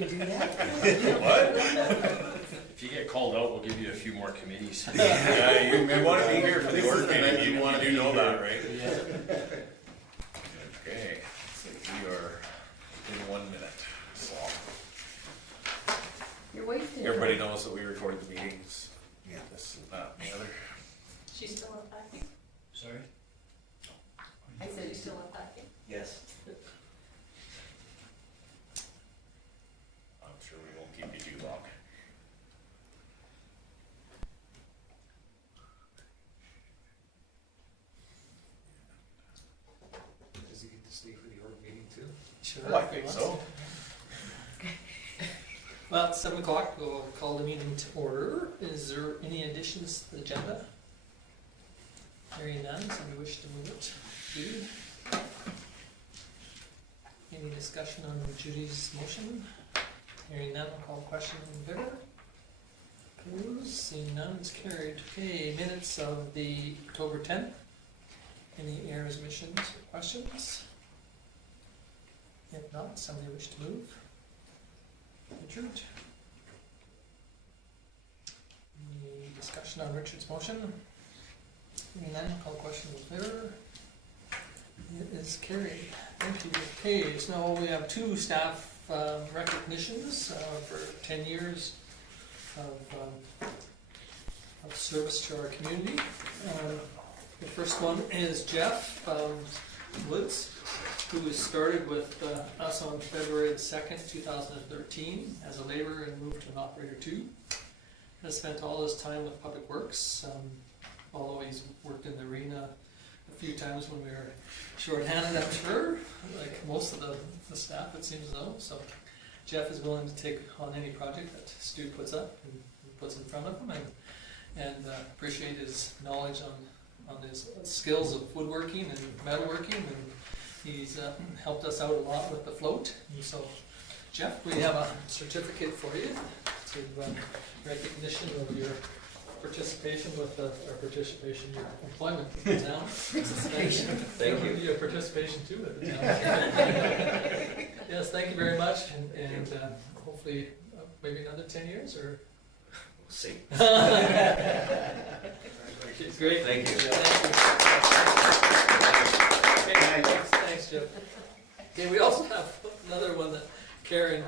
can do that. What? If you get called out, we'll give you a few more committees. Yeah, you want to be here for the org meeting, you want to know that, right? Yeah. Okay, so we are in 1 minute, so You're wasting. everybody knows that we record the meetings. Yeah. This and that and the other. She's still unpacking. Sorry? I said you're still unpacking. Yes. I'm sure we won't keep you too long. Does he get to stay for the org meeting too? Sure. I think so. Well, it's 7 o'clock, we'll call the meeting to order. Is there any additions to the agenda? Hearing none, somebody wish to move it? Judy? Any discussion on Judy's motion? Hearing none, I'll call the question in favor. Opposed, seeing none, it's carried. Okay, minutes of the October 10th. Any errors, omissions, or questions? If not, somebody wish to move? Richard? Any discussion on Richard's motion? Hearing none, call the question in favor. It is carried. Thank you. Okay, so now we have 2 staff recognitions for 10 years of service to our community. The first one is Jeff Woods, who started with us on February 2nd, 2013 as a laborer and moved to an operator 2. Has spent all his time with Public Works, although he's worked in the arena a few times when we were short-handed, I'm sure, like most of the staff, it seems though. So Jeff is willing to take on any project that Stu puts up and puts in front of him, and appreciate his knowledge on his skills of woodworking and metalworking, and he's helped us out a lot with the float. And so, Jeff, we have a certificate for you to recognition of your participation with your employment with the town. Participation. Thank you. Your participation too with the town. Yes, thank you very much, and hopefully maybe another 10 years or. We'll see. Great. Thank you. Okay, thanks, Jeff. Okay, we also have another one that Karen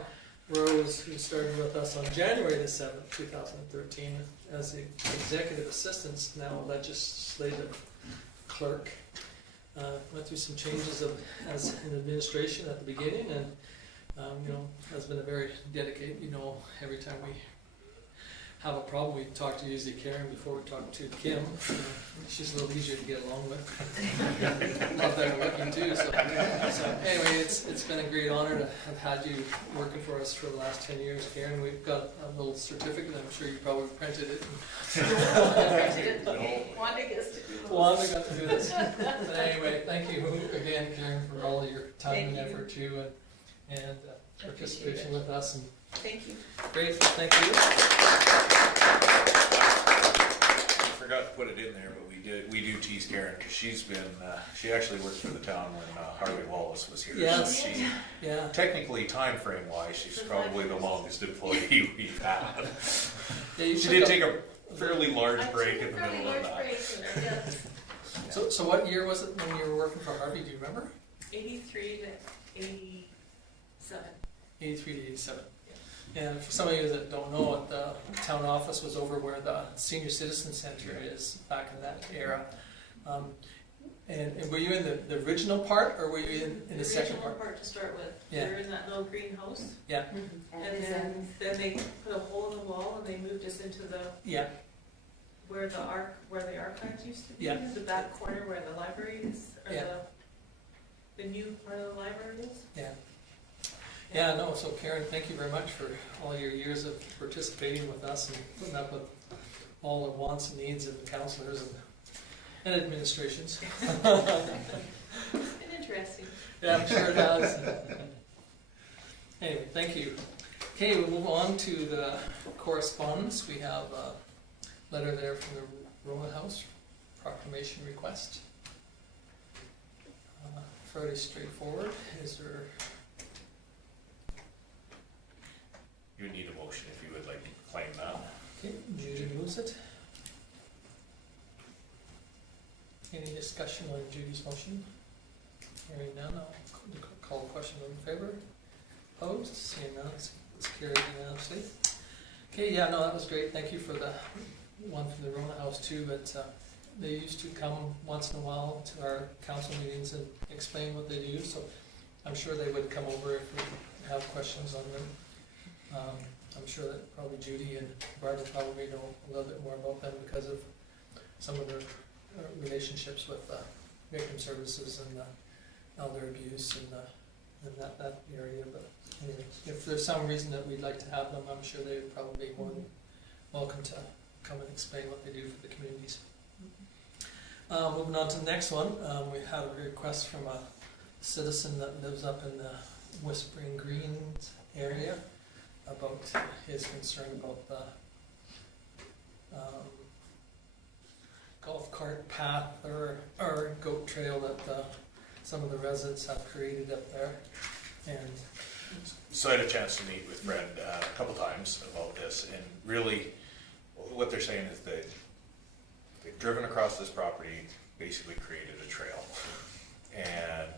Rose, who started with us on January the 7th, 2013, as the executive assistant, now legislative clerk. Went through some changes as an administration at the beginning, and has been a very dedicated. Every time we have a problem, we talk to usually Karen before we talk to Kim. She's a little easier to get along with. Love that looking too. So anyway, it's been a great honor to have had you working for us for the last 10 years, Karen. We've got a little certificate. I'm sure you probably printed it. Wanda gets to do Wanda got to do this. But anyway, thank you again, Karen, for all of your time and effort too, and participation with us. And Thank you. great, thank you. I forgot to put it in there, but we do tease Karen, because she actually worked for the town when Harvey Wallace was here. Yes. So she, Yeah. technically, time frame wise, she's probably the longest employee we've had. Yeah, you She took did a- take a fairly large break in the middle of that. Yes. So what year was it when you were working for Harvey? Do you remember? 83 to 87. 83 to 87. And for some of you that don't know it, the town office was over where the Senior Citizen Center is back in that era. And were you in the original part, or were you in the second part? The original part to start with. Yeah. We were in that little greenhouse. Yeah. And then they put a hole in the wall and they moved us into Yeah. where the archives used to be. Yeah. The back corner where the library is, or Yeah. the new part of the library is. Yeah. Yeah, no, so Karen, thank you very much for all your years of participating with us and putting up with all the wants and needs of the councillors and administrations. It's been interesting. Yeah, I'm sure it has. Anyway, thank you. Okay, we'll move on to the correspondence. We have a letter there from the Rowan House, proclamation request. Fairly straightforward. Is there moves it. Any discussion on Judy's motion? Hearing none, I'll call the question in favor. Opposed? Seeing none, it's carried unanimously. Okay, yeah, no, that was great. Thank you for the one from the Rona House too, but they used to come once in a while to our council meetings and explain what they do, so I'm sure they would come over if we have questions on them. I'm sure that probably Judy and Barbara probably know a little bit more about them because of some of their relationships with victim services and elder abuse and that area. But anyway, if there's some reason that we'd like to have them, I'm sure they would probably be more than welcome to come and explain what they do for the communities. Moving on to the next one, we had a request from a citizen that lives up in the Whispering Greens area about his concern about the golf cart path or goat trail that some of the residents have created up there. And So I had a chance to meet with Fred a couple times about this, and really what they're saying is that they've driven across this property, basically created a trail, and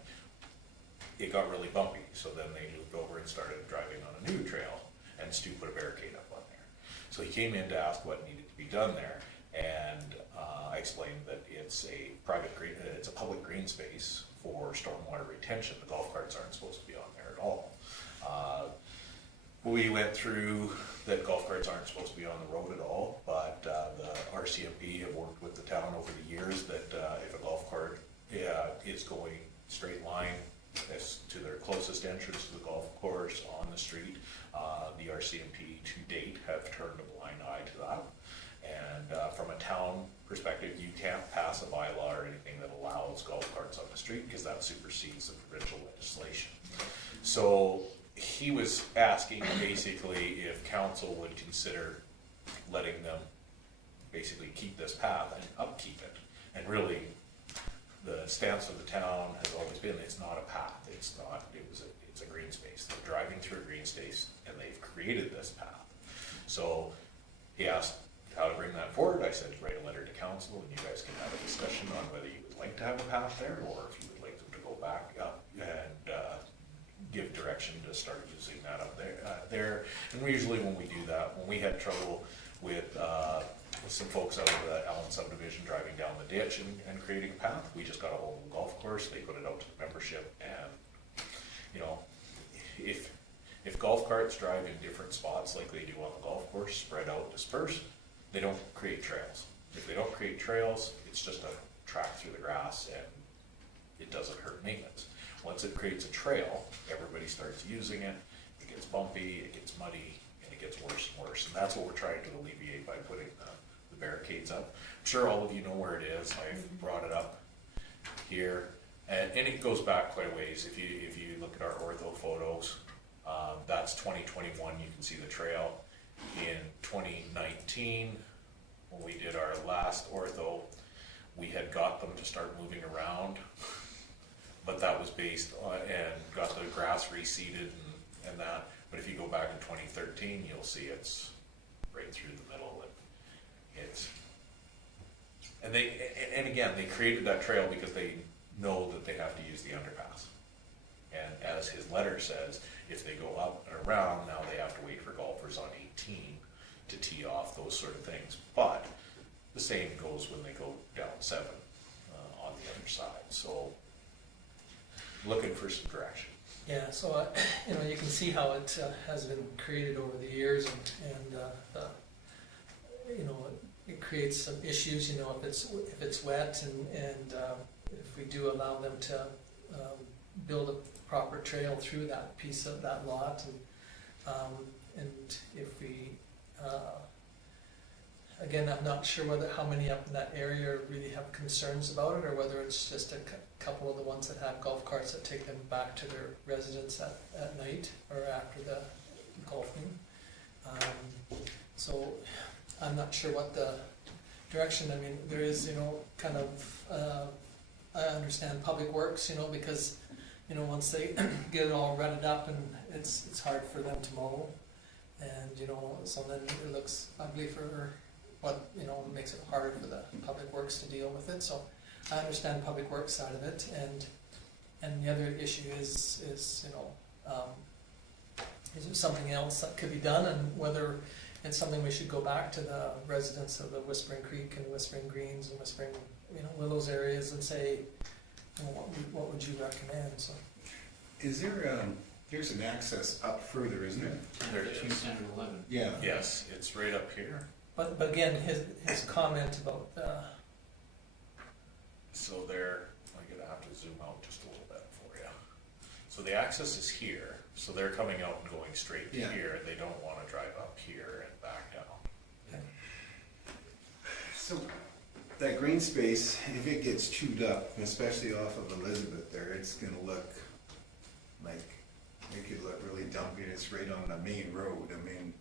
it got really bumpy, so then they moved over and started driving on a new trail, and Stu put a barricade up on there. So he came in to ask what needed to be done there, and I explained that it's a public green space for stormwater retention. The golf carts aren't supposed to be on there at all. We went through that golf carts aren't supposed to be on the road at all, but the RCMP have worked with the town over the years that if a golf cart is going straight line as to their closest entrance to the golf course on the street, the RCMP to date have turned a blind eye to that. And from a town perspective, you can't pass a bylaw or anything that allows golf carts on the street because that supersedes the provincial legislation. So he was asking basically if council would consider letting them basically keep this path and upkeep it. And really, the stance of the town has always been it's not a path. It's a green space. They're driving through a green space and they've created this path. So he asked how to bring that forward. I said write a letter to council and you guys can have a discussion on whether you would like to have a path there or if you would like them to go back up and give direction to start using that up there. And usually when we do that, when we had trouble with some folks out of the Allen subdivision driving down the ditch and creating a path, we just got a hold of the golf course, they put it out to the membership, and you know, if golf carts drive in different spots like they do on the golf course, spread out, dispersed, they don't create trails. If they don't create trails, it's just a track through the grass and it doesn't hurt maintenance. Once it creates a trail, everybody starts using it, it gets bumpy, it gets muddy, and it gets worse and worse. And that's what we're trying to alleviate by putting the barricades up. I'm sure all of you know where it is. I've brought it up here. And it goes back quite a ways. If you look at our ortho photos, that's 2021, you can see the trail. In 2019, when we did our last ortho, we had got them to start moving around. But that was based on, and got the grass reseeded and that. But if you go back in 2013, you'll see it's right through the middle. And again, they created that trail because they know that they have to use the underpass. And as his letter says, if they go up and around, now they have to wait for golfers on 18 to tee off, those sort of things. But the same goes when they go down 7 on the other side. So looking for some direction. yeah, so you can see how it has been created over the years, and it creates some issues. If it's wet, and if we do allow them to build a proper trail through that piece of that lot, and if we again, I'm not sure how many up in that area really have concerns about it, or whether it's just a couple of the ones that have golf carts that take them back to their residence at night or after the golfing. So I'm not sure what the direction. I mean, there is, kind of, I understand public works, because, once they get it all rutted up, and it's hard for them to mow, and, so then it looks ugly for makes it harder for the public works to deal with it, so I understand public works side of it, and the other issue is is there something else that could be done, and whether it's something we should go back to the residents of the Whispering Creek and Whispering Greens and Whispering, Willows areas and say, what would you recommend, so. Is there, there's an access up further, isn't there? There Between is. 10 and 11. Yeah. Yes, it's right up here. But again, his comment about, So there, I'm gonna have to zoom out just a little bit for you. So the access is here, so they're coming out and going straight to Yeah. here. They don't wanna drive up here and back down. So that green space, if it gets chewed up, especially off of Elizabeth there, it's gonna look like, make it look really dumpy. It's right on the main road. I mean,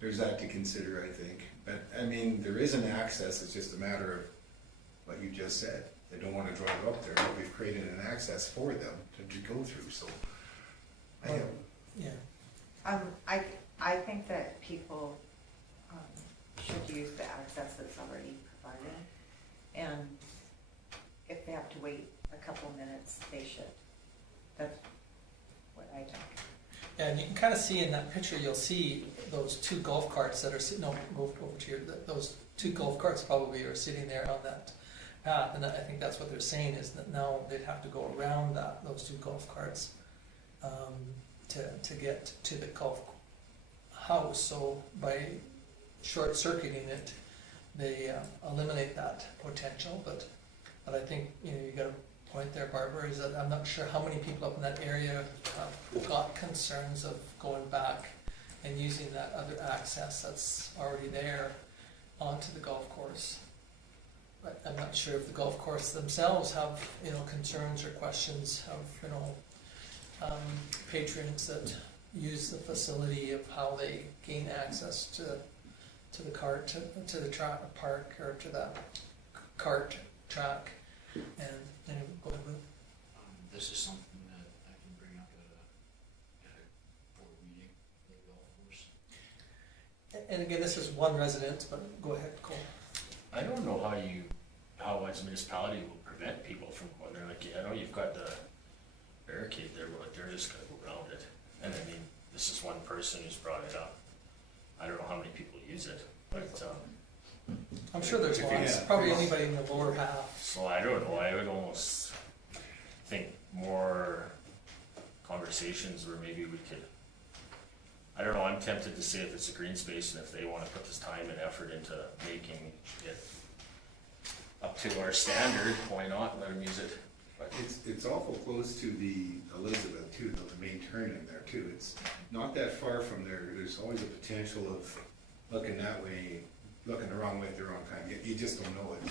there's that to consider, I think. But, I mean, there is an access, it's just a matter of what you just said. They don't wanna drive up there, but we've created an access for them to go through, so. I have, yeah. I think that people should use the access that's already provided. And if they have to wait a couple minutes, they should. That's what I think. Yeah, and you can kind of see in that picture, you'll see those two golf carts that are sitting, no, go over to your, those two golf carts probably are sitting there on that path, and I think that's what they're saying, is that now they'd have to go around those two golf carts to get to the golf house, so by short-circuiting it, they eliminate that potential, but I think, you got a point there, Barbara, is that I'm not sure how many people up in that area have got concerns of going back and using that other access that's already there onto the golf course. But I'm not sure if the golf course themselves have, concerns or questions of, patrons that use the facility of how they gain access to the cart, to the park, or to the cart track, and go ahead with. This is something that I can bring up at a board meeting, the golf course. And again, this is one resident, but go ahead, Cole. I don't know how as a municipality will prevent people from going there, like, I know you've got the barricade there, but they're just gonna go around it. And I mean, this is one person who's brought it up. I don't know how many people use it, but, I'm sure there's If you- lots, yeah. probably anybody in the lower half. so I don't know, I would almost think more conversations where maybe we could, I don't know, I'm tempted to say if it's a green space and if they wanna put this time and effort into making it up to our standard, why not let them use it? But it's awful close to the Elizabeth too, though, the main turn in there too. It's not that far from there. There's always a potential of looking that way, looking the wrong way at the wrong time. You just don't know it.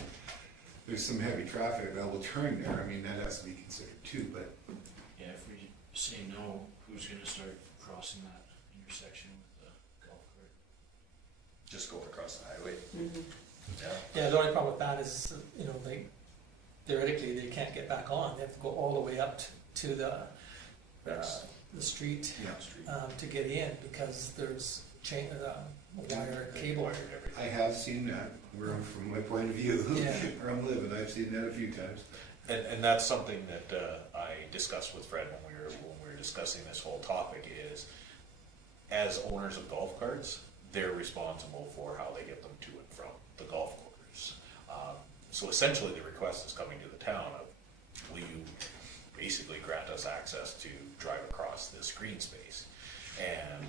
There's some heavy traffic that will turn there. I mean, that has to be considered too, but Yeah, if we say no, who's gonna start crossing that intersection with the golf cart? Just going across the highway. yeah, Yeah, the only problem with that is, they, theoretically, they can't get back on, they have to go all the way up to the street, yeah. to get in, because there's wire, cable. Wired everything. I have seen that, from my point of view, Yeah. where I'm living, I've seen that a few times. And that's something that I discussed with Fred when we were discussing this whole topic is, as owners of golf carts, they're responsible for how they get them to and from the golf course. So essentially, the request is coming to the town of, will you basically grant us access to drive across this green space? And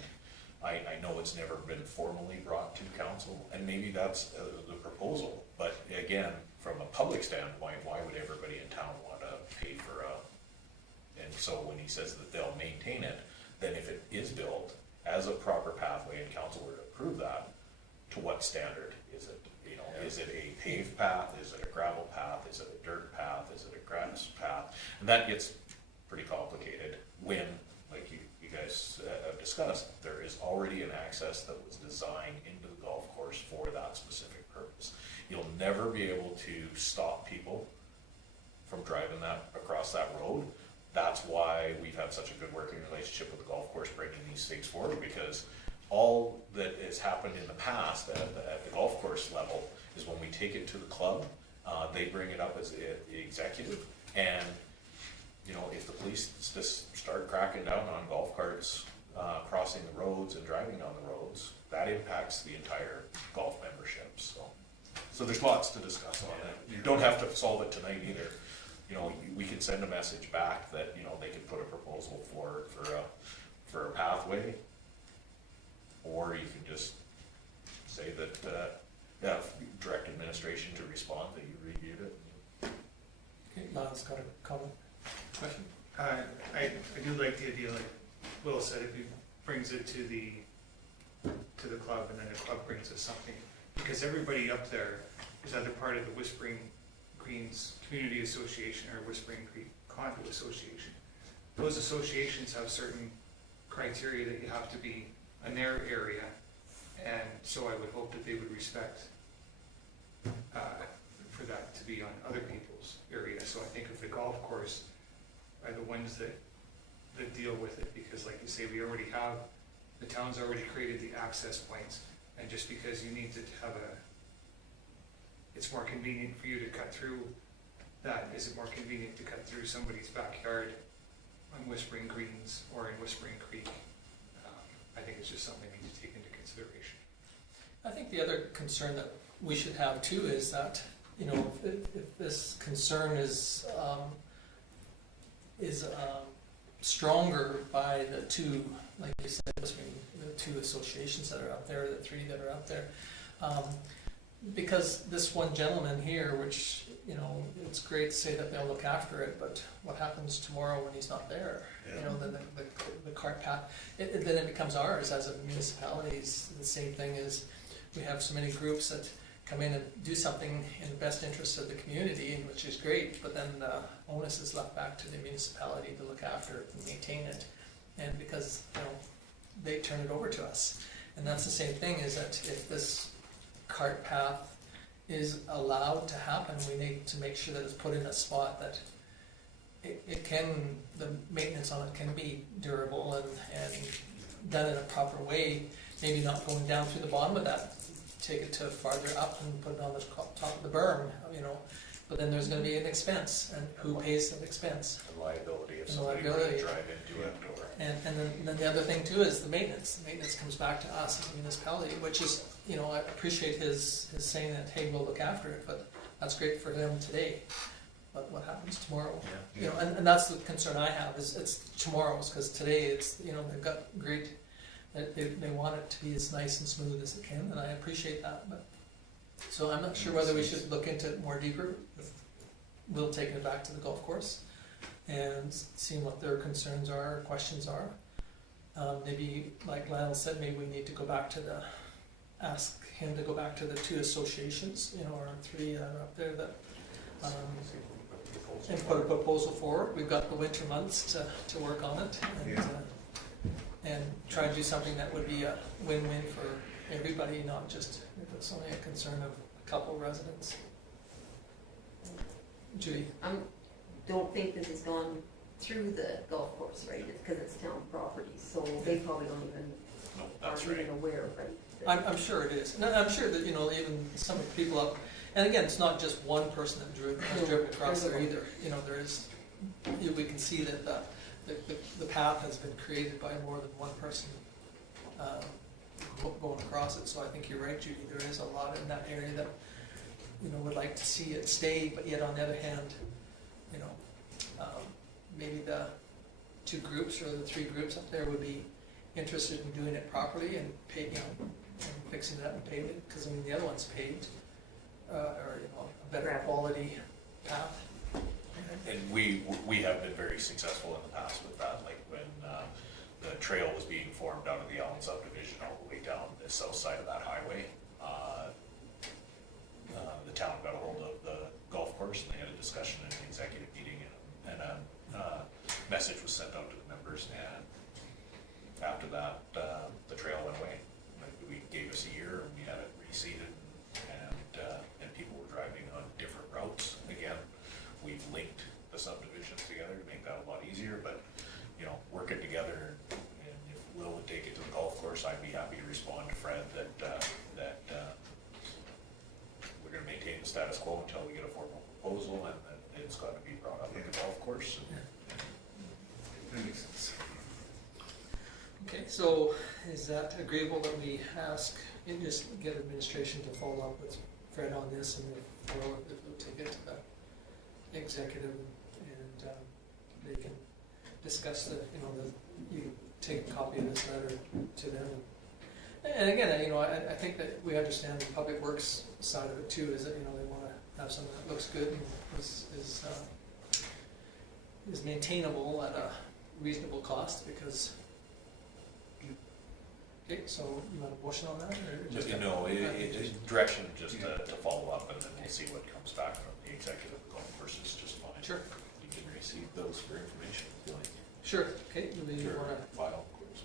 I know it's never been formally brought to council, and maybe that's the proposal, but again, from a public standpoint, why would everybody in town want to pay for and so when he says that they'll maintain it, then if it is built as a proper pathway and council were to approve that, to what standard is it? Is it a paved path, is it a gravel path, is it a dirt path, is it a grass path? And that gets pretty complicated when, like you guys have discussed, there is already an access that was designed into the golf course for that specific purpose. You'll never be able to stop people from driving that across that road. That's why we've had such a good working relationship with the golf course, bringing these things forward, because all that has happened in the past at the golf course level is when we take it to the club, they bring it up as the executive, and, you know, if the police just start cracking down on golf carts, crossing the roads and driving down the roads, that impacts the entire golf membership, so. So there's lots to discuss on it. You don't have to solve it tonight either. You know, we can send a message back that, you know, they can put a proposal for a pathway, or you can just say that, direct administration to respond, that you reviewed it. Okay, Lon's got a comment, question? I do like the idea, like Will said, if he brings it to the club and then the club brings us something, because everybody up there is either part of the Whispering Greens Community Association or Whispering Creek Condo Association. Those associations have certain criteria that you have to be in their area, and so I would hope that they would respect for that to be on other people's area. So I think if the golf course are the ones that deal with it, because like you say, the town's already created the access points, and just because you need to have it's more convenient for you to cut through that, is it more convenient to cut through somebody's backyard on Whispering Greens or in Whispering Creek? I think it's just something we need to take into consideration. I think the other concern that we should have too is that, you know, if this concern is stronger by the two, like you said, the two associations that are up there, the three that are up there, because this one gentleman here, which, you know, it's great to say that they'll look after it, but what happens tomorrow when he's not there? Yeah. You know, then the cart path, then it becomes ours as a municipality. The same thing is, we have so many groups that come in and do something in the best interest of the community, which is great, but then the onus is left back to the municipality to look after it and maintain it. And because, you know, they turn it over to us. And that's the same thing, is that if this cart path is allowed to happen, we need to make sure that it's put in a spot that the maintenance on it can be durable and done in a proper way, maybe not going down through the bottom of that, take it to farther up and put it on the top of the berm, you know, but then there's gonna be an expense, and who pays that expense? And liability if And somebody were to liability. drive into it, or. And then the other thing too is the maintenance. The maintenance comes back to us as a municipality, which is, you know, I appreciate his saying that, hey, we'll look after it, but that's great for them today. But what happens tomorrow? Yeah. You know, and that's the concern I have, is it's tomorrow's, because today it's, you know, they've got great, they want it to be as nice and smooth as it can, and I appreciate that, but, so I'm not sure whether we should look into it more deeper. We'll take it back to the golf course and seeing what their concerns are, or questions are. Maybe, like Lionel said, maybe we need to go back to ask him to go back to the two associations, you know, or three up there that, and put a proposal forward. We've got the winter months to work on it, and try to do something that would be a win-win for everybody, not just if it's only a concern of a couple residents. Judy? Don't think this has gone through the golf course, right? It's because it's town property, so they probably don't even, No, that's aren't right. even aware, right? I'm sure it is. And I'm sure that, you know, even some of the people up, and again, it's not just one person that has driven across there either. You know, there is, we can see that the path has been created by more than one person going across it. So I think you're right, Judy. There is a lot in that area that, you know, would like to see it stay, but yet on the other hand, you know, maybe the two groups or the three groups up there would be interested in doing it properly and pay, you know, and fixing it up and paving it, because I mean the other one's paved, or, you know, a better quality path. And we have been very successful in the past with that, like when the trail was being formed out of the Allen subdivision all the way down the south side of that highway. The town got a hold of the golf course and they had a discussion in an executive meeting, and a message was sent out to the members, and after that, the trail went away. Like, we gave us a year and we had it reseeded, and people were driving on different routes. Again, we've linked the subdivisions together to make that a lot easier, but, you know, working together, and if Will would take it to the golf course course, I'd be happy to respond to Fred that we're gonna maintain the status quo until we get a formal proposal, and that it's got to be brought up at the golf course. That makes sense. Okay, so is that agreeable that we ask, and just get administration to follow up with Fred on this, and if we'll take it to the executive, and they can discuss you take a copy of this letter to them. And again, I think that we understand the public works side of it too, is that, they want to have something that looks good and is maintainable at a reasonable cost, because. Okay, so you want a motion on that, or just? Direction just to follow up, and then we'll see what comes back from the executive golf course is just fine. Sure. You can receive those for information. if you like. Sure, okay, do we Sure. want File, of course.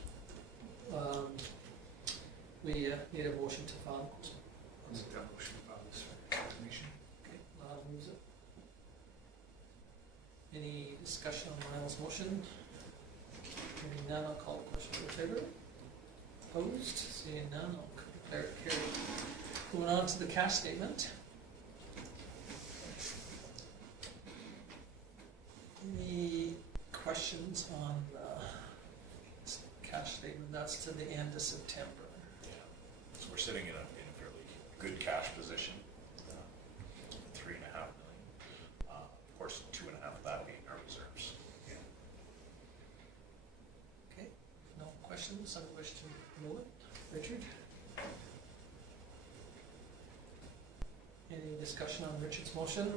to, we need a motion to file. I'll make that motion about this for information. Okay, Lyle moves it. Any discussion on Lyle's motion? Hearing none, I'll call the question in favor. Opposed? Seeing none, I'll declare it carried. Going on to the cash statement. Any questions on the cash statement? That's to the end of September. Yeah. So we're sitting in a fairly good cash position, 3.5 million. Of course, 2.5 of that being our reserves. Okay, no questions, I wish to move it. Richard? Any discussion on Richard's motion?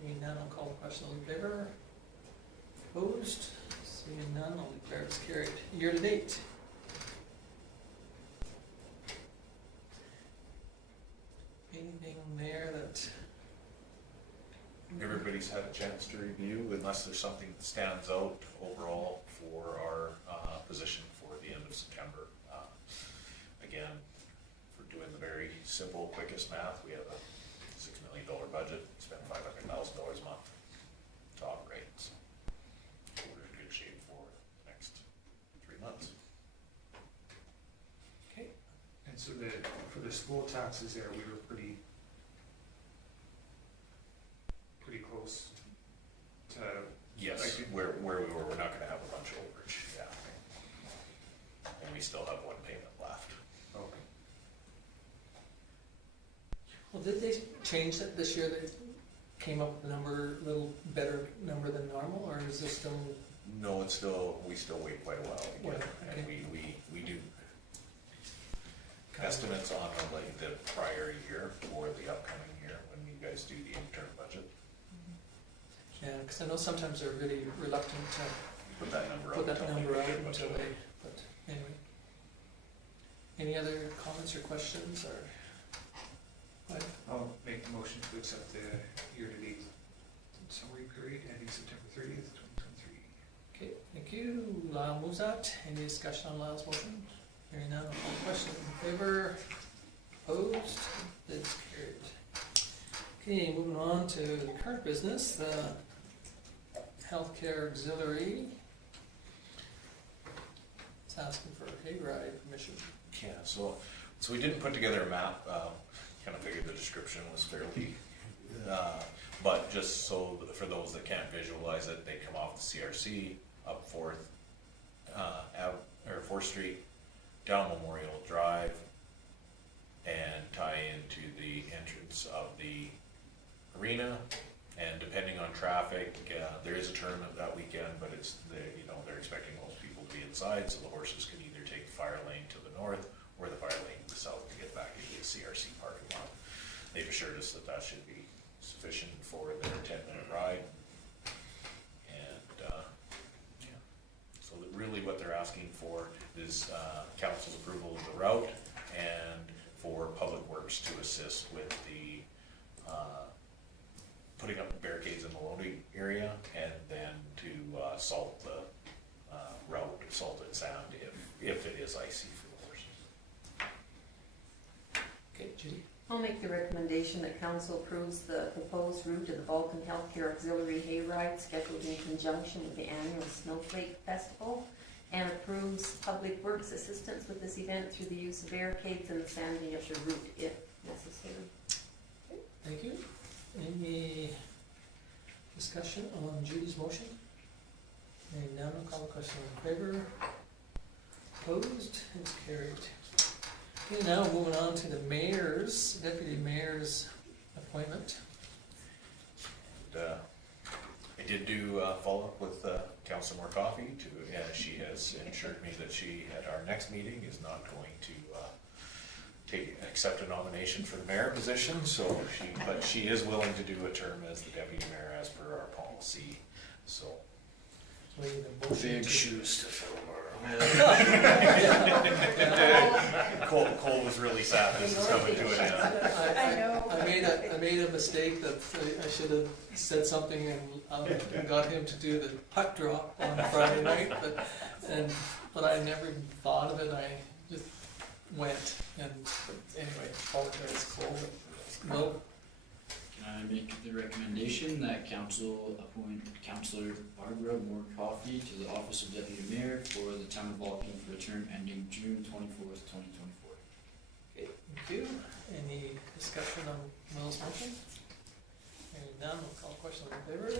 Hearing none, I'll call the question in favor. Opposed? Seeing none, I'll declare it's carried. Year to date. Anything there that? Everybody's had a chance to review, unless there's something that stands out overall for our position for the end of September. Again, for doing the very simple, quickest math, we have a $6 million budget, spend $500,000 a month to operate. So we're in good shape for the next 3 months. Okay. And so for the school taxes there, we were pretty close to. Yes, like, where we were, we're not gonna have a bunch of overage, yeah. And we still have one payment left. Okay. Well, did they change it this year? They came up with a little better number than normal, or is this still? No, we still wait quite a while to get it, Okay. and we do estimates on the prior year for the upcoming year, when you guys do the interim budget. Yeah, because I know sometimes they're really reluctant to Put that number out. put that until number they out get it, until they, but anyway. Any other comments or questions, or? I'll make the motion to accept the year-to-date summary period ending September 30th, 2023. Okay, thank you. Lyle moves that. Any discussion on Lyle's motion? Hearing none, I'll call the question in favor. Opposed? It's carried. Okay, moving on to the current business, the healthcare auxiliary. It's asking for a hayride permission. Yeah, so we didn't put together a map, kind of figured the description was fairly, but just so for those that can't visualize it, they come off the CRC, up 4th Street, down Memorial Drive, and tie into the entrance of the arena. And depending on traffic, there is a tournament that weekend, but they're expecting most people to be inside, so the horses can either take the fire lane to the north or the fire lane to the south to get back into the CRC parking lot. They've assured us that should be sufficient for their 10-minute ride. And so that really what they're asking for is council's approval of the route, and for Public Works to assist with the putting up barricades in the loading area, and then to salt the route, salted sand if it is icy for the horses. Okay, Judy? I'll make the recommendation that council approves the proposed route of the Vulcan Healthcare Auxiliary Hayride scheduled in conjunction with the annual Snowflake Festival and approves public works assistance with this event through the use of barricades and the sanding of the route if necessary. Thank you. Any discussion on Judy's motion? Hearing none, I'll call the question in favor. Opposed, it's carried. Okay, now moving on to the mayor's, deputy mayor's appointment. And, I did do follow-up with Councillor Coffey she has assured me that she, at our next meeting, is not going to accept a nomination for the mayor position, but she is willing to do a term as the deputy mayor as per our policy, so. We need a motion Big to- shoes to fill, Cole was really sad this is coming to an end. I know. I made a mistake that I should have said something and got him to do the puck drop on Friday night, but I never even thought of it. I just went and anyway, apologize, Cole. No, Can I make the recommendation that council appoint Councillor Barbara Moore Coffey to the office of deputy mayor for the town of Vulcan for a term ending June 24th, 2024? okay, thank you. Any discussion on Will's motion? Hearing none, we'll call the question in favor.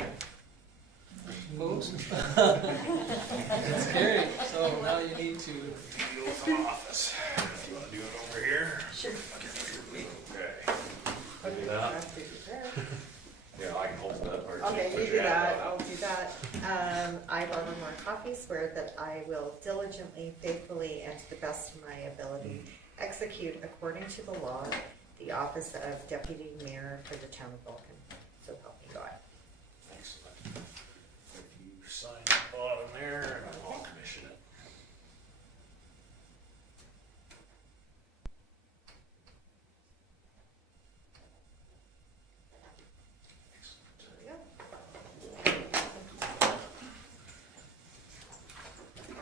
Opposed? It's carried, so now you need to. The oath of office. If you want to do it over here. Sure. Okay. I do that. Yeah, I can hold that part. Okay, Put you your do hand that, on it. I'll do that. I, Barbara Moore Coffey, swear that I will diligently, faithfully, and to the best of my ability execute according to the law the office of deputy mayor for the town of Vulcan. So help me God. Excellent. If you sign the bottom there, and I'll commission it.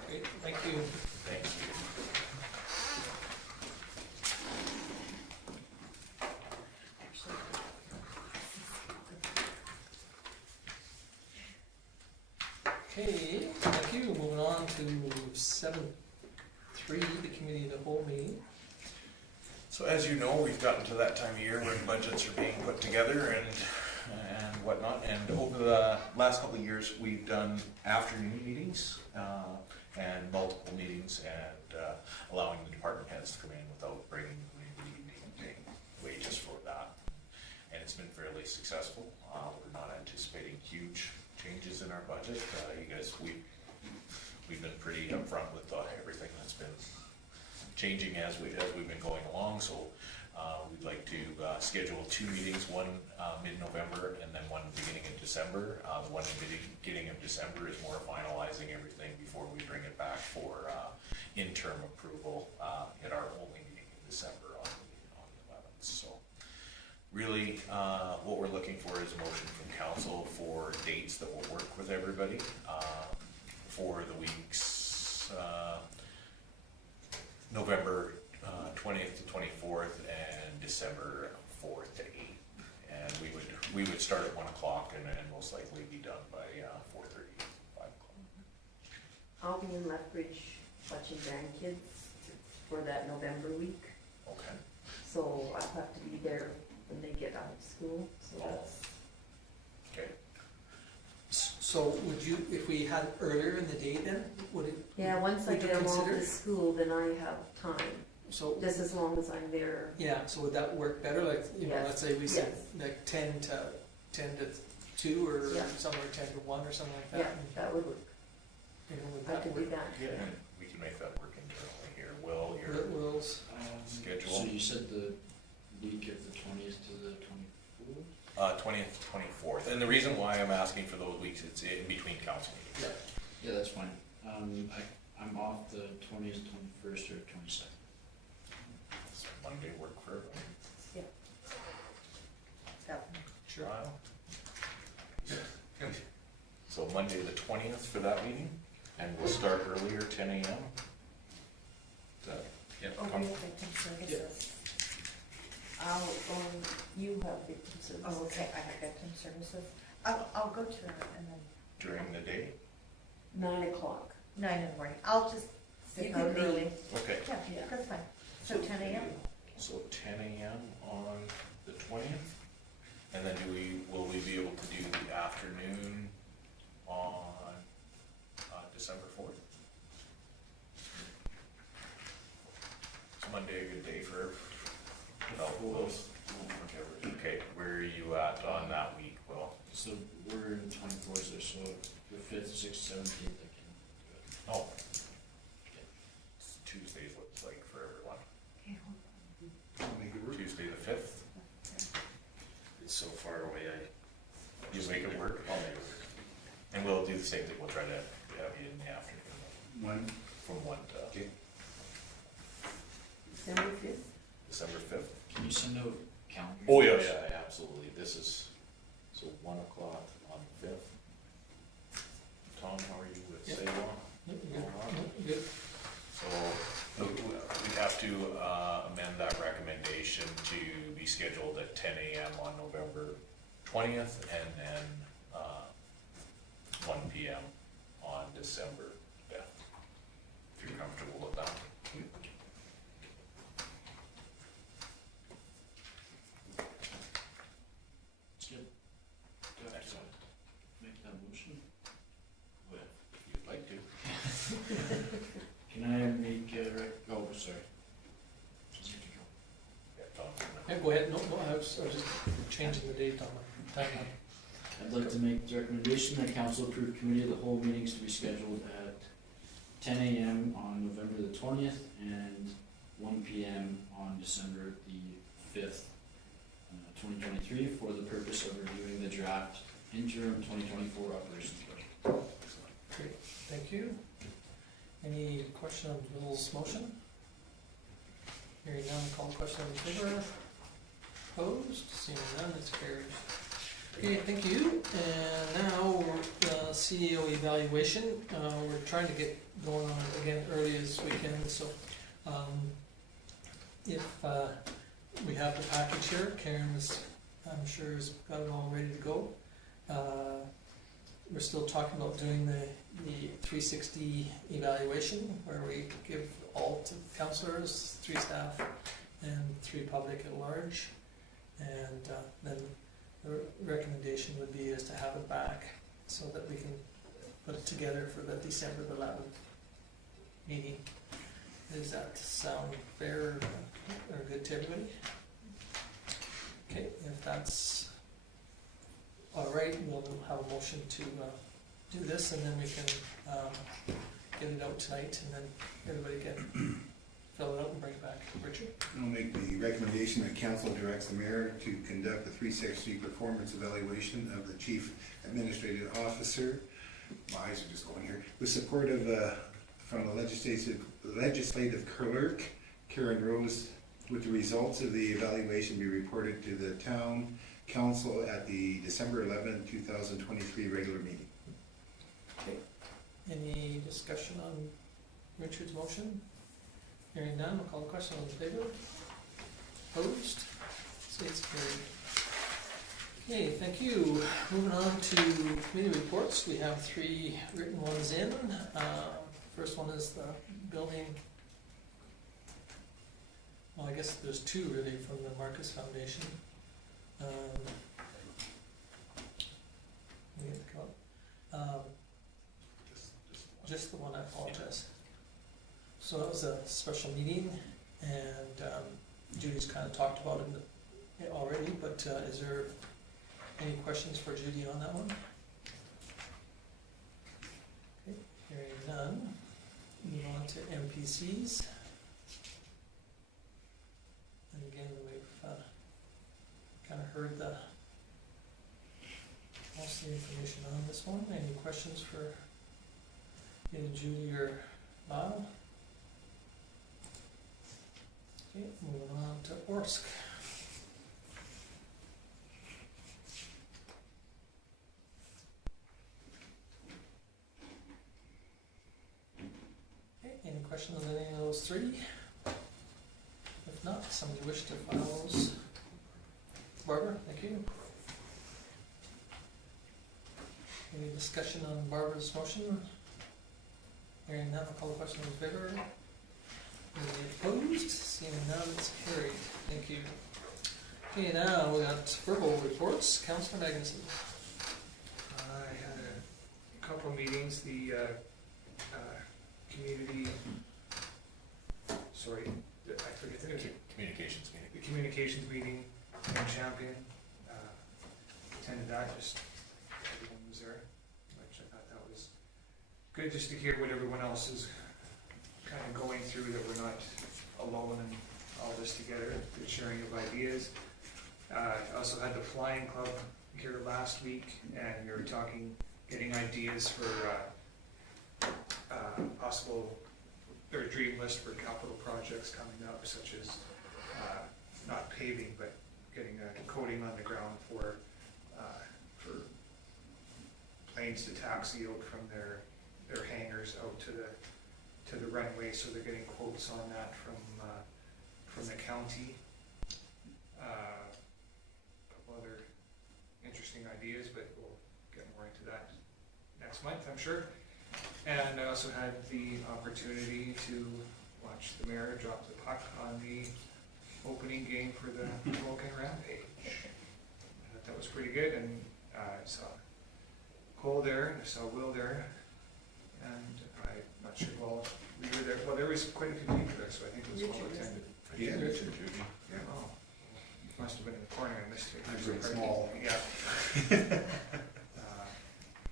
Great, thank you. Thank you. Okay, thank you. Moving on to 7.3, the committee of the whole meeting. So as you know, we've gotten to that time of year when budgets are being put together and whatnot. And over the last couple of years, we've done afternoon meetings and multiple meetings and allowing the department heads to come in without bringing the evening and paying wages for that. And it's been fairly successful. We're not anticipating huge changes in our budget. You guys, we've been pretty upfront with everything that's been changing as we've been going along. So we'd like to schedule 2 meetings, one mid-November and then one beginning in December. The one beginning of December is more finalizing everything before we bring it back for interim approval at our only meeting in December on the 11th. So really what we're looking for is a motion from council for dates that will work with everybody for the weeks November 20th to 24th and December 4th to 8th. And we would start at 1 o'clock and most likely be done by 4:30, 5 o'clock. I'll be in Lethbridge watching grandkids for that November week, Okay. so I'll have to be there when they get out of school, so that's. Okay. So would you, if we had it earlier in the day then, would it? Yeah, once I would you get them off consider? to school, then I have time, So, just as long as I'm there. yeah, so would that work better? Like, you know, Yes. let's say we said Yes. like 10 to 2 or Yeah. somewhere 10 to 1 or something like that. Yeah, And, that would work, you know, would I that could do work? that. Yeah, we can make that work internally here. Will, your Will's, schedule? So you said the week of the 20th to the 24th? 20th to 24th. And the reason why I'm asking for those weeks, it's in between council meetings. Yeah, that's fine. I'm off the 20th, 21st, or 22nd. Does Monday work for everyone? sure. So Monday the 20th for that meeting, and we'll start earlier, 10 a.m. Yeah, Oh, we have victim services. You have victim services. Oh, okay, I have victim services. I'll go to it and then, during the day. 9 o'clock. 9 in the morning. I'll just You sit could out leave. early. Okay. Yeah, that's fine. So 10 a.m.? So 10 a.m. on the 20th? And then will we be able to do the afternoon on December 4th? Is Monday a good day for? Okay, where are you at on that week, Will? So we're in 24s there, so the 5th, 6th, 17th, I can do it. Oh. Tuesdays looks like for everyone. Okay, hold Make it work. Tuesday the 5th? It's so far away, You make it work? I'll make it work. And we'll do the same thing, we'll try to have you in the afternoon, One, from 1 to okay. December 5th? December 5th. Can you send out calendar? Oh, yeah, absolutely, this is, so 1 o'clock on the 5th. Tom, how are you with Yep. CAO? Good. So, we have to amend that recommendation to be scheduled at 10 a.m. on November 20th, and then 1 p.m. on December 5th. If you're comfortable with that. It's good. Do I have to Excellent. make that motion? If you'd like to. Can I make oh, sorry. Just have to go. Yeah, Tom. Yeah, go ahead. No, I was just changing the date on my timeline. I'd like to make the recommendation that council approve committee of the whole meetings to be scheduled at 10 a.m. on November the 20th and 1 p.m. on December the 5th, 2023, for the purpose of reviewing the draft interim 2024 operations budget. Great, thank you. Any question on Will's motion? Hearing none, call the question in favor. Opposed? Seeing none, it's carried. Okay, thank you. And now, CAO evaluation. We're trying to get going on it again early as we can, so if we have the package here, Karen's, I'm sure, has got it all ready to go. We're still talking about doing the 360 evaluation, where we give all to councillors, 3 staff, and 3 public at large. And then the recommendation would be is to have it back so that we can put it together for the December 11th meeting. Does that sound fair or good to everybody? Okay, if that's all right, we'll have a motion to do this, and then we can get it out tonight, and then everybody can fill it out and bring it back. Richard? I'll make the recommendation that council directs the mayor to conduct the 360 performance evaluation of the chief administrative officer. My eyes are just going here. With support of from the legislative clerk, Karen Rose, with the results of the evaluation be reported to the town council at the December 11, 2023 regular meeting. Okay. Any discussion on Richard's motion? Hearing none, we'll call the question. All in favor? Opposed? States carried. Okay, thank you. Moving on to committee reports. We have 3 written ones in. First one is the building. Well, I guess there's 2 really from the Marquis Foundation. We have to come up. Just the one, I apologize. So that was a special meeting, and Judy's kind of talked about it already, but is there any questions for Judy on that one? Okay, hearing none. Move on to MPCs. And again, we've kind of heard most of the information on this one. Any questions for either Judy or Bob? Okay, moving on to Orsk. Okay, any questions on any of those 3? If not, somebody wish to file those? Barbara, thank you. Any discussion on Barbara's motion? Hearing none, I'll call the question in favor. Any opposed? Seeing none, it's carried. Thank you. Okay, now we got verbal reports. Councillor Magnuson. I had a couple meetings, the community, sorry, I forget the name. Communications meeting. The communications meeting in Champion, attended that, just everyone was there, which I thought that was good, just to hear what everyone else is kind of going through, that we're not alone in all this together, good sharing of ideas. I also had the flying club here last week, and we were talking, getting ideas for possible, or dream list for capital projects coming up, such as not paving, but getting a coating on the ground for planes to taxi out from their hangars out to the runway. So they're getting quotes on that from the county. A couple other interesting ideas, but we'll get more into that next month, I'm sure. And I also had the opportunity to watch the mayor drop the puck on the opening game for the Vulcan Rampage. I thought that was pretty good, and I saw Cole there, and I saw Will there, and I'm not sure, well, we were there, well, there was quite a few people there, so I think it was well attended. Yeah, Richard, Judy. Yeah. Oh, must have been in the corner, I missed it. It's really small. Yeah.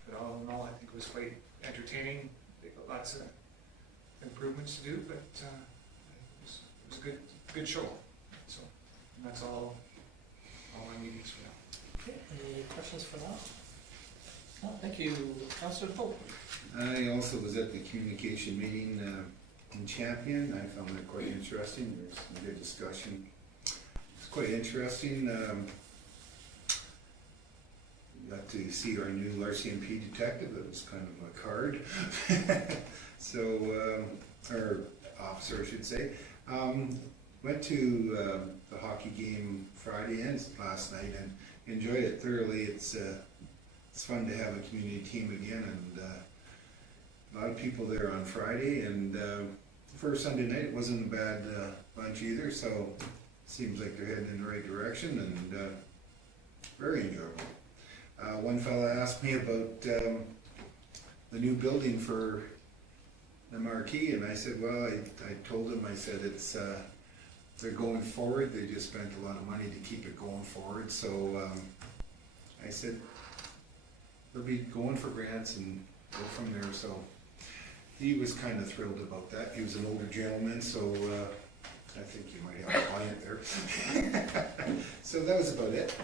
But all in all, I think it was quite entertaining. They got lots of improvements to do, but it was a good show. So that's all my meetings for now. Okay, any questions for that? No, thank you. Councillor DeBolt. I also was at the communication meeting in Champion. I found it quite interesting. There's some good discussion. It's quite interesting. Got to see our new RCMP detective. It was kind of a card. So, or officer, I should say. Went to the hockey game Friday and last night and enjoyed it thoroughly. It's fun to have a community team again, and a lot of people there on Friday. And for Sunday night, it wasn't a bad bunch either. So seems like they're heading in the right direction, and very enjoyable. One fella asked me about the new building for the Marquis, and I said, well, I told him, I said it's they're going forward. They just spent a lot of money to keep it going forward. So I said they'll be going for grants and go from there. So he was kind of thrilled about that. He was an older gentleman, so I think you might have a client there. So that was about it.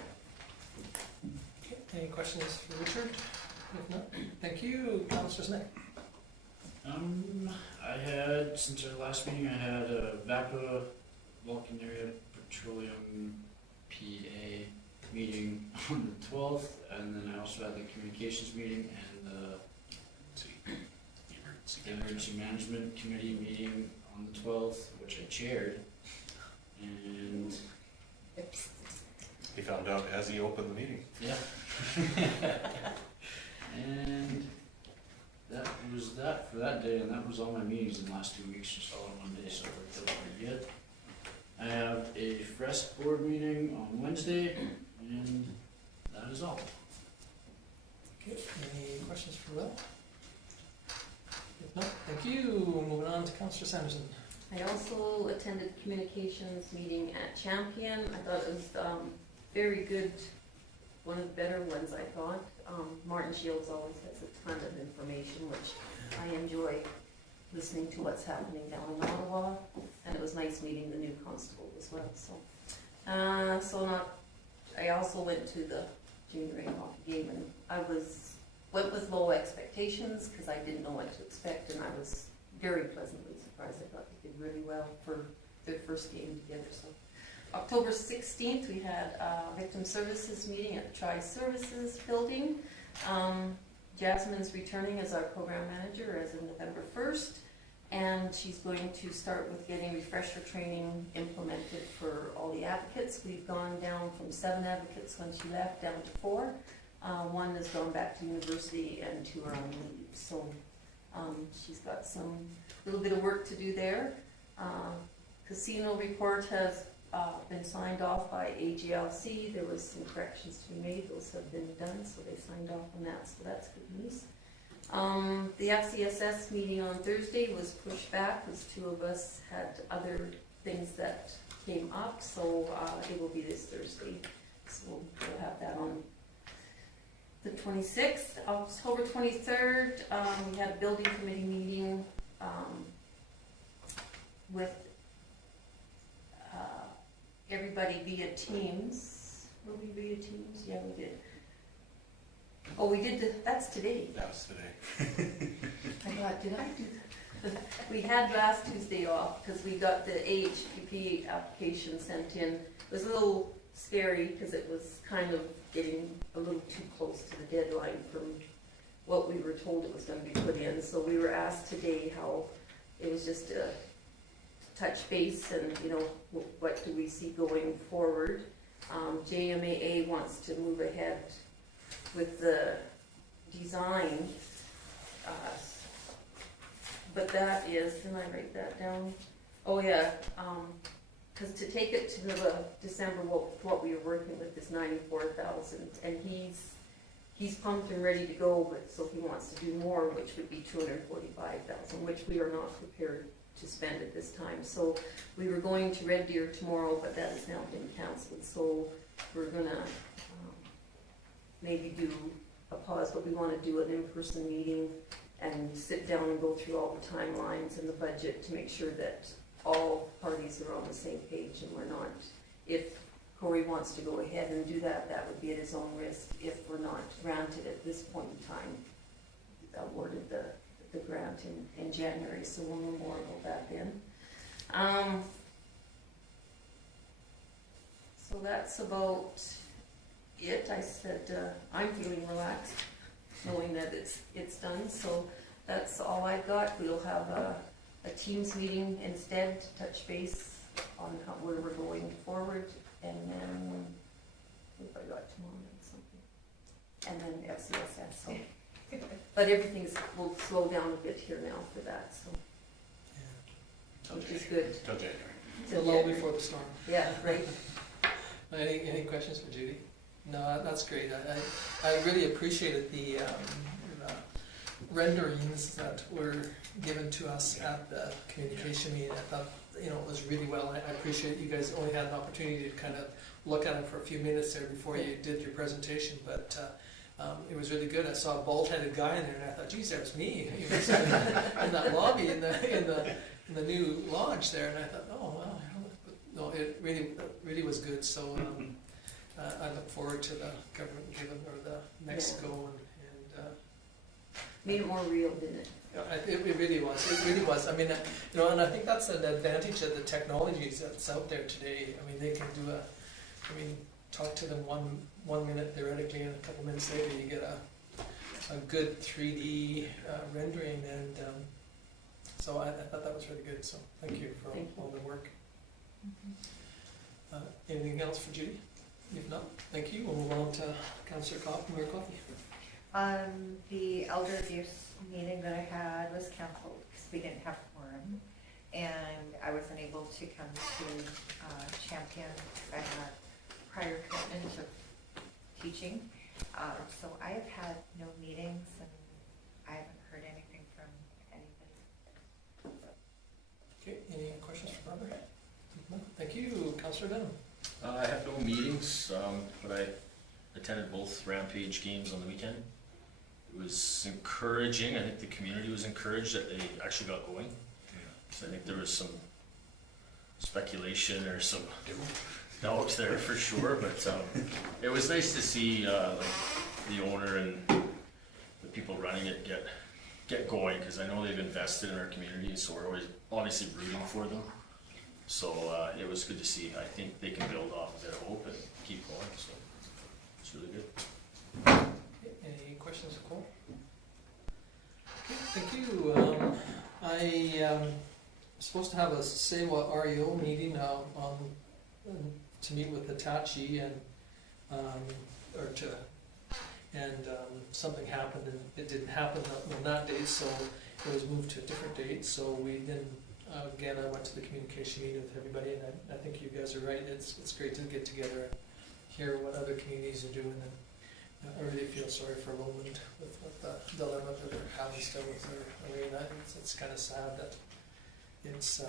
Okay, any questions for Richard? If not, thank you. Councillor Smith. I had, since our last meeting, I had a VAPA, Vulcan Area Petroleum PA meeting on the 12th, and then I also had the communications meeting and the emergency management committee meeting on the 12th, which I chaired, and He found out as he opened the meeting. yeah. And that was that for that day, and that was all my meetings in the last 2 weeks, just all in one day, so it worked out pretty good. I have a FRESC board meeting on Wednesday, and that is all. Okay, any questions for Will? If not, thank you. Moving on to Councillor Sanderson. I also attended communications meeting at Champion. I thought it was very good, one of the better ones, I thought. Martin Shields always has a ton of information, which I enjoy listening to what's happening down in Ottawa, and it was nice meeting the new constable as well. So, I also went to the junior A hockey game, and I went with low expectations because I didn't know what to expect, and I was very pleasantly surprised. I thought they did really well for their first game together. So, October 16th, we had a victim services meeting at the Tri-Services building. Jasmine's returning as our program manager as of November 1st, and she's going to start with getting refresher training implemented for all the advocates. We've gone down from 7 advocates when she left down to 4. One has gone back to university and 2 are on leave. So She's got little bit of work to do there. Casino report has been signed off by AGLC. There was some corrections to be made. Those have been done, so they signed off on that, so that's good news. The FCSS meeting on Thursday was pushed back because two of us had other things that came up, so it will be this Thursday. So we'll have that on the 26th. October 23rd, we had a building committee meeting with everybody via Teams. Were we via Teams? Yeah, we did. Oh, we did that's today. That was today. I thought, did I do that? We had last Tuesday off because we got the AHPP application sent in. It was a little scary because it was kind of getting a little too close to the deadline from what we were told it was going to be put in. So we were asked today how it was just a touch base and, you know, what do we see going forward. JMAA wants to move ahead with the design, but that is, didn't I write that down? Oh yeah, because to take it to the December, what we were working with is 94,000, and he's pumped and ready to go, but so he wants to do more, which would be 245,000, which we are not prepared to spend at this time. So we were going to Red Deer tomorrow, but that has now been canceled. So we're gonna maybe do a pause, but we want to do an in-person meeting and sit down and go through all the timelines and the budget to make sure that all parties are on the same page and we're not, if Corey wants to go ahead and do that, that would be at his own risk if we're not granted at this point in time, awarded the grant in January, so we'll know more about that then. So that's about it. I said I'm feeling relaxed knowing that it's done, so that's all I've got. We'll have a Teams meeting instead to touch base on where we're going forward, and then if I got tomorrow night something, and then FCSS. So. But will slow down a bit here now for that, so which is good. Till January. The lull before the storm. Yeah, right. Any questions for Judy? No, that's great. I really appreciated the renderings that were given to us at the communication meeting. I thought, it was really well. I appreciate you guys only had an opportunity to kind of look at them for a few minutes there before you did your presentation, but it was really good. I saw a bald-headed guy in there, and I thought, geez, that was me. He was in that lobby in the new lodge there, and I thought, oh wow. But no, it really was good. So I look forward to the government giving or the next go and made it more real, didn't it? it really was. It really was. I mean, and I think that's an advantage of the technologies that's out there today. I mean, they can do talk to them one minute theoretically, and a couple minutes later you get a good 3D rendering, and so I thought that was really good. So thank you for all the work. Anything else for Judy? If not, thank you. We'll move on to Councillor Coffey. The elder abuse meeting that I had was canceled because we didn't have quorum, and I wasn't able to come to Champion. I had prior commitment of teaching, so I have had no meetings, and I haven't heard anything from anybody. Okay, any questions for Barbara? No? Thank you. Councillor Denham. I have no meetings, but I attended both Rampage games on the weekend. It was encouraging. I think the community was encouraged that they actually got going. So I think there was some speculation or some doubt there for sure, but it was nice to see the owner and the people running it get going, because I know they've invested in our community, so we're always obviously rooting for them. So it was good to see. I think they can build off their hope and keep going, so it's really good. Okay, any questions for Cole? Okay, thank you. I was supposed to have a SEWA REO meeting to meet with Hitachi and something happened and it didn't happen on that day. So it was moved to a different date, so we then, again, I went to the communication meeting with everybody, and I think you guys are right, it's great to get together and hear what other communities are doing, and I really feel sorry for Rowan with the dilemma that they're having still with their arena. It's kind of sad that it's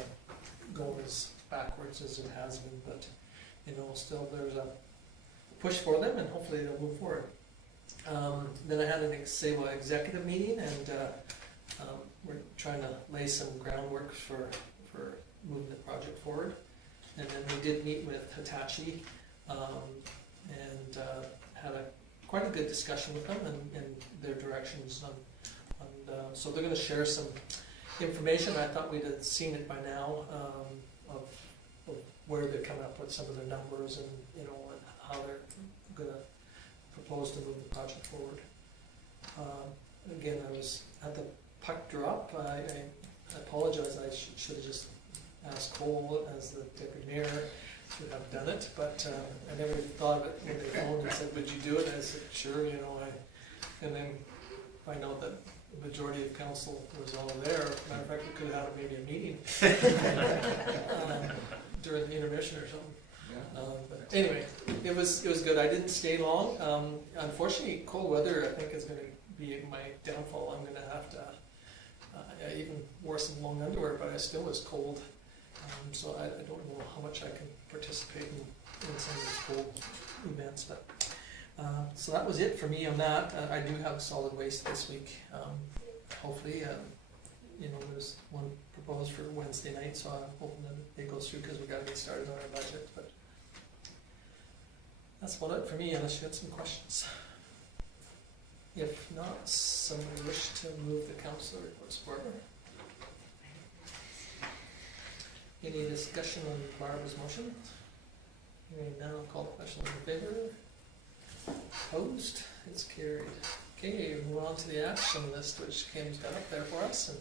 going as backwards as it has been, but still there's a push for them, and hopefully they'll move forward. Then I had an CAO executive meeting, and we're trying to lay some groundwork for moving the project forward. And then we did meet with Hitachi and had quite a good discussion with them and their directions on so they're going to share some information. I thought we'd have seen it by now of where they're coming up with some of their numbers and and how they're going to propose to move the project forward. Again, I was at the puck drop. I apologize. I should have just asked Cole as the deputy mayor to have done it, but I never thought of it when they phoned and said, "Would you do it?" I said, "Sure." And then find out that the majority of council was all there. Matter of fact, we could have had maybe a meeting during the intermission or something. But anyway, it was good. I didn't stay long. Unfortunately, cold weather I think is going to be my downfall. I'm going to have to. I even wore some long underwear, but I still was cold. So I don't know how much I can participate in some of these cold events. But so that was it for me on that. I do have solid waste this week. Hopefully, there's one proposed for Wednesday night, so I'm hoping that it goes through because we've got to get started on our budget. But that's about it for me, unless you had some questions. If not, somebody wish to move the councillor reports forward. Any discussion on Barbara's motion? Hearing none, I'll call the question in favor. Opposed? It's carried. Okay, move on to the action list, which Kim's got up there for us.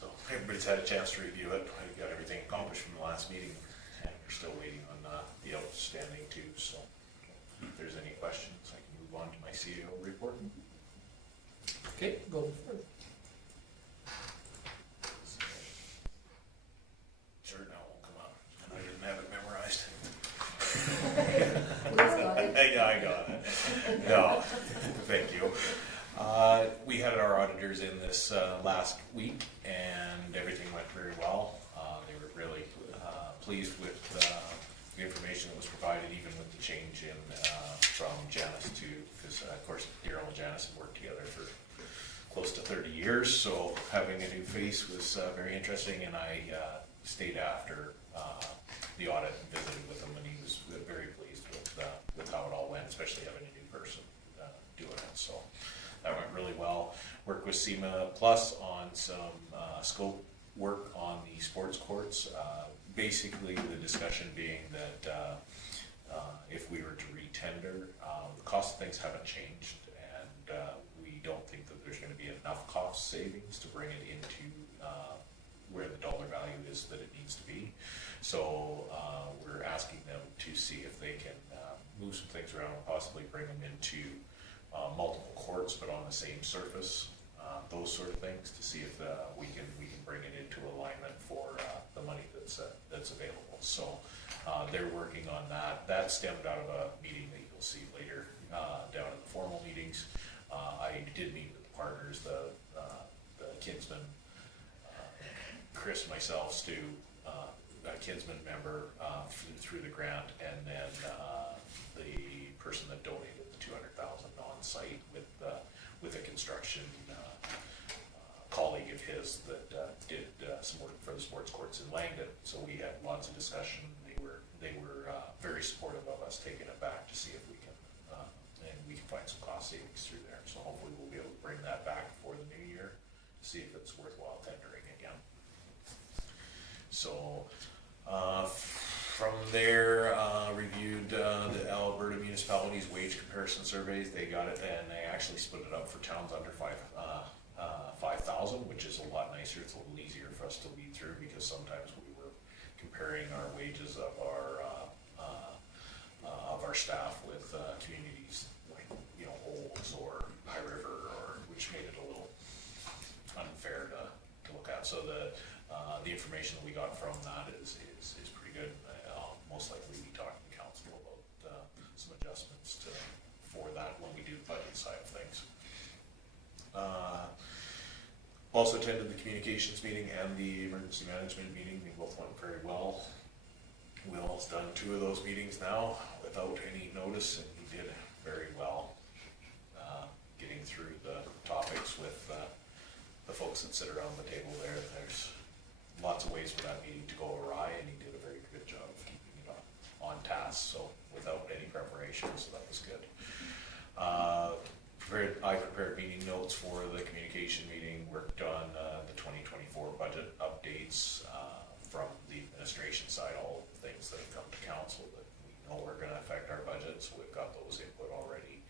So everybody's had a chance to review it. We got everything accomplished from the last meeting, and we're still waiting on the outstanding too. So if there's any questions, I can move on to my CAO report. Okay, go for it. Sure, no, it won't come up. I didn't have it memorized. I got it. No, thank you. We had our auditors in this last week, and everything went very well. They were really pleased with the information that was provided, even with the change in from Janice to, because of course Daryl and Janice have worked together for close to 30 years, so having a new face was very interesting, and I stayed after the audit and visited with him, and he was very pleased with how it all went, especially having a new person doing it. So that went really well. Worked with SEMA Plus on some scope work on the sports courts. Basically, the discussion being that if we were to re-tender, the cost of things haven't changed, and we don't think that there's going to be enough cost savings to bring it into where the dollar value is that it needs to be. So we're asking them to see if they can move some things around and possibly bring them into multiple courts, but on the same surface. Those sort of things to see if we can bring it into alignment for the money that's available. So they're working on that. That stemmed out of a meeting that you'll see later down in the formal meetings. I did meet with the partners, the Kinsman, Chris, myself, Stu, a Kinsman member through the grant, and then the person that donated the $200,000 on site with a construction colleague of his that did some work for the sports courts in Langdon. So we had lots of discussion. They were very supportive of us taking it back to see if we can and we can find some cost savings through there. So hopefully we'll be able to bring that back for the new year to see if it's worthwhile tendering again. So from there, reviewed the Alberta municipalities wage comparison surveys. They got it, and they actually split it up for towns under 5,000, which is a lot nicer. It's a little easier for us to lead through, because sometimes we were comparing our wages of our staff with communities like Olds or High River, which made it a little unfair so the information that we got from that is pretty good. I'll most likely be talking to council about some adjustments for that when we do the budget side of things. Also attended the communications meeting and the emergency management meeting. They both went very well. Will's done 2 of those meetings now without any notice, and he did very well getting through the topics with the folks that sit around the table there. There's lots of ways for that meeting to go awry, and he did a very good job of keeping it on task, so without any preparation, so that was good. I prepared meeting notes for the communication meeting, worked on the 2024 budget updates from the administration side, all of the things that have come to council that we know are going to affect our budget, so we've got those input already.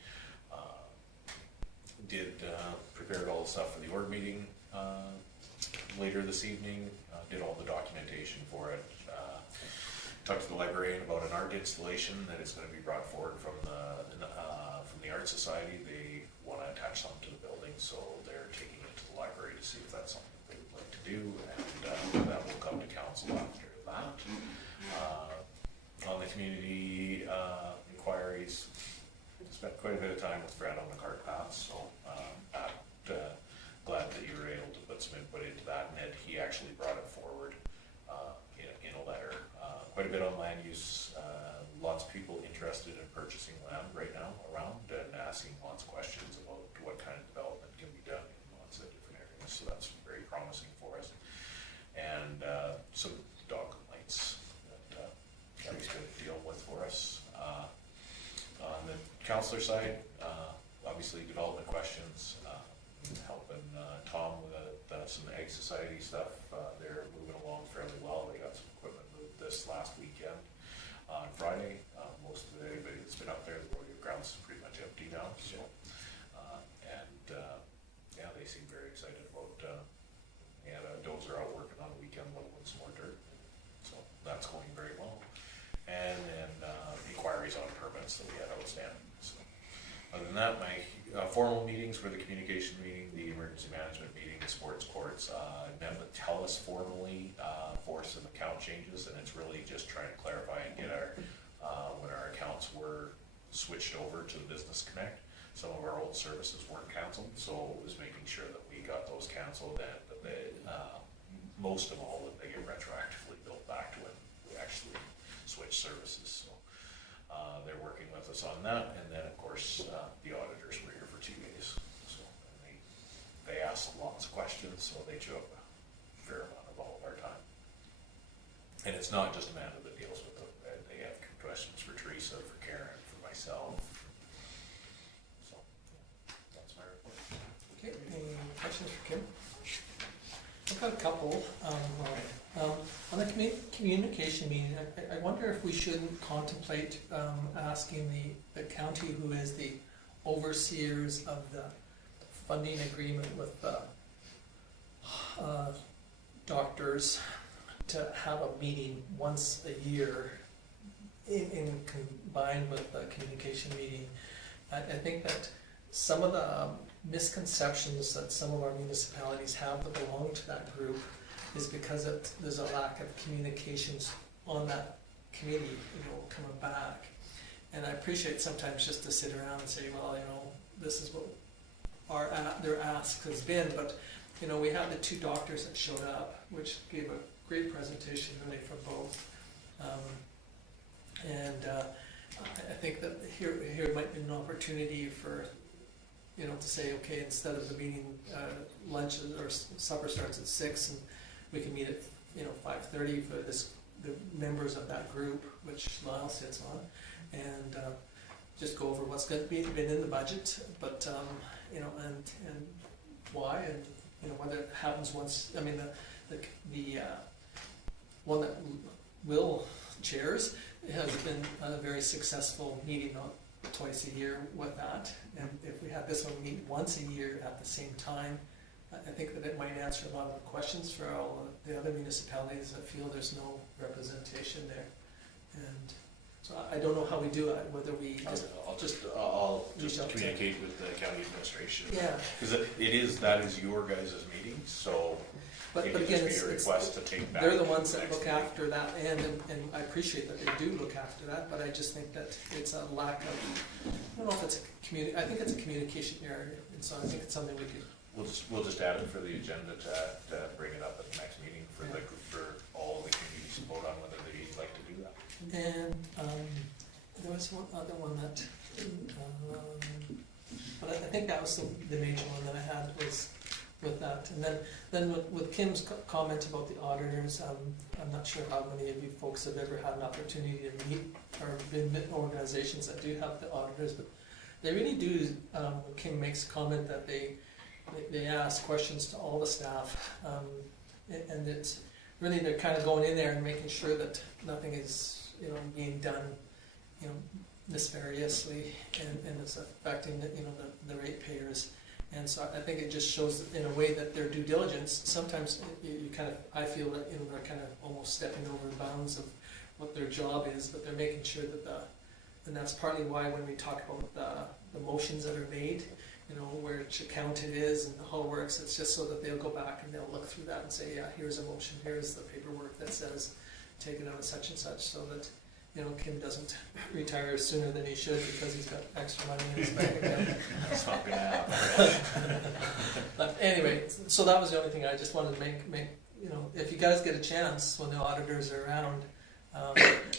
Prepared all the stuff for the org meeting later this evening, did all the documentation for it. Talked to the librarian about an art installation that is going to be brought forward from the Art Society. They want to attach something to the building, so they're taking it to the library to see if that's something they would like to do, and that will come to council after that. On the community inquiries, spent quite a bit of time with Fred on the cart paths, so glad that you were able to put some input into that, and that he actually brought it forward in a letter. Quite a bit on land use, lots of people interested in purchasing land right now around and asking lots of questions about what kind of development can be done in lots of different areas, so that's very promising for us. And some dog complaints that was going to deal with for us. On the councillor side, obviously development questions, helping Tom with some Egg Society stuff. They're moving along fairly well. They got some equipment moved this last weekend on Friday. Most of everybody that's been up there, the rodeo grounds is pretty much empty now. So, yeah, they seem very excited about. They had a dozer out working on the weekend, leveling some more dirt. So that's going very well. And then inquiries on permits that we had outstanding. So other than that, my formal meetings were the communication meeting, the emergency management meeting, the sports courts. I met with TELUS formally for some account changes, and it's really just trying to clarify and get our when our accounts were switched over to the Business Connect. Some of our old services weren't canceled, so it was making sure that we got those canceled, and most of all that they get retroactively billed back to when we actually switch services. So they're working with us on that, and then of course the auditors were here for 2 days, so they asked lots of questions, so they chew up a fair amount of all of our time. And it's not just Amanda that deals with them. They have questions for Teresa, for Karen, for myself. So that's my report. Okay, any questions for Kim? I've got a couple. On the communication meeting, I wonder if we shouldn't contemplate asking the county, who is the overseers of the funding agreement with the doctors, to have a meeting once a year in combined with the communication meeting. I think that some of the misconceptions that some of our municipalities have that belong to that group is because there's a lack of communications on that committee, coming back. And I appreciate sometimes just to sit around and say, well, this is what their ask has been, but we had the 2 doctors that showed up, which gave a great presentation really for both. I think that here might be an opportunity for to say, okay, instead of the meeting, lunch or supper starts at 6, and we can meet at 5:30 for the members of that group, which Lyle sits on, and just go over what's going to been in the budget, but and why, and whether it happens once. I mean, the one that Will chairs has been a very successful meeting twice a year with that, and if we had this one meet once a year at the same time, I think that it might answer a lot of the questions for all the other municipalities that feel there's no representation there. And So I don't know how we do it, whether we just, I'll Reach just out to- communicate with the county administration. yeah. Because that is your guys' meeting, so But it could again, just be a it's, request to take back. they're the ones to that next look meeting. after that end, and I appreciate that they do look after that, but I just think that it's a lack of, I don't know if it's I think it's a communication error, and so I think it's something we could, We'll just add it for the agenda to bring it up at the next meeting for for all the communities to vote on whether they'd like to do that. and, there was one other one that, but I think that was the major one that I had was with that. And then with Kim's comment about the auditors, I'm not sure how many of you folks have ever had an opportunity to meet or been in organizations that do have the auditors, but they really do, when Kim makes a comment that they ask questions to all the staff, and it's really, they're kind of going in there and making sure that nothing is, being done, nefariously, and it's affecting the ratepayers. And so I think it just shows in a way that their due diligence, sometimes you kind of, I feel that, they're kind of almost stepping over the bounds of what their job is, but they're making sure that and that's partly why when we talk about the motions that are made, which account it is and how it works, it's just so that they'll go back and they'll look through that and say, yeah, here's a motion, here's the paperwork that says take it out of such and such, so that Kim doesn't retire sooner than he should because he's got extra money in his bank account. That's not gonna happen. But anyway, so that was the only thing I just wanted to make if you guys get a chance when the auditors are around,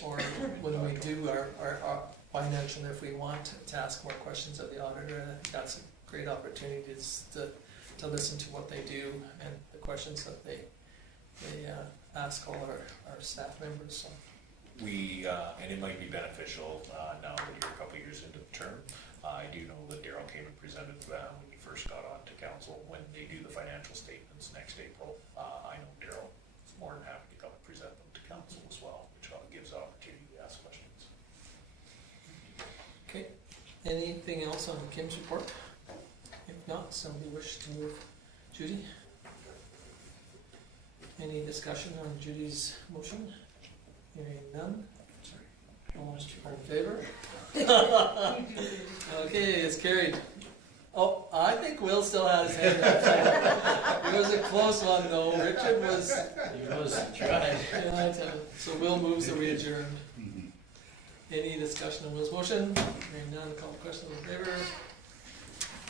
or when we do our financial, if we want to ask more questions of the auditor, I think that's a great opportunity to listen to what they do and the questions that they ask all our staff members. So. And it might be beneficial now that you're a couple years into the term. I do know that Daryl came and presented when he first got on to council when they do the financial statements next April. I know Daryl is more than happy to come and present them to council as well, which gives opportunity to ask questions. Okay. Anything else on Kim's report? If not, somebody wish to move? Judy? Any discussion on Judy's motion? Hearing none. All in favor? Okay, it's carried. Oh, I think Will still has his hand up. It was a close one though. Richard was. He was tried. Yeah, so Will moves that we adjourn. Any discussion on Will's motion? Hearing none, call the question in favor.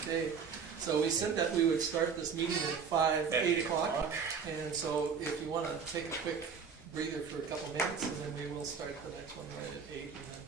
Okay, so we said that we would start this meeting at 8 o'clock. And so if you want to take a quick breather for a couple minutes, and then we will start the next one right at 8, and then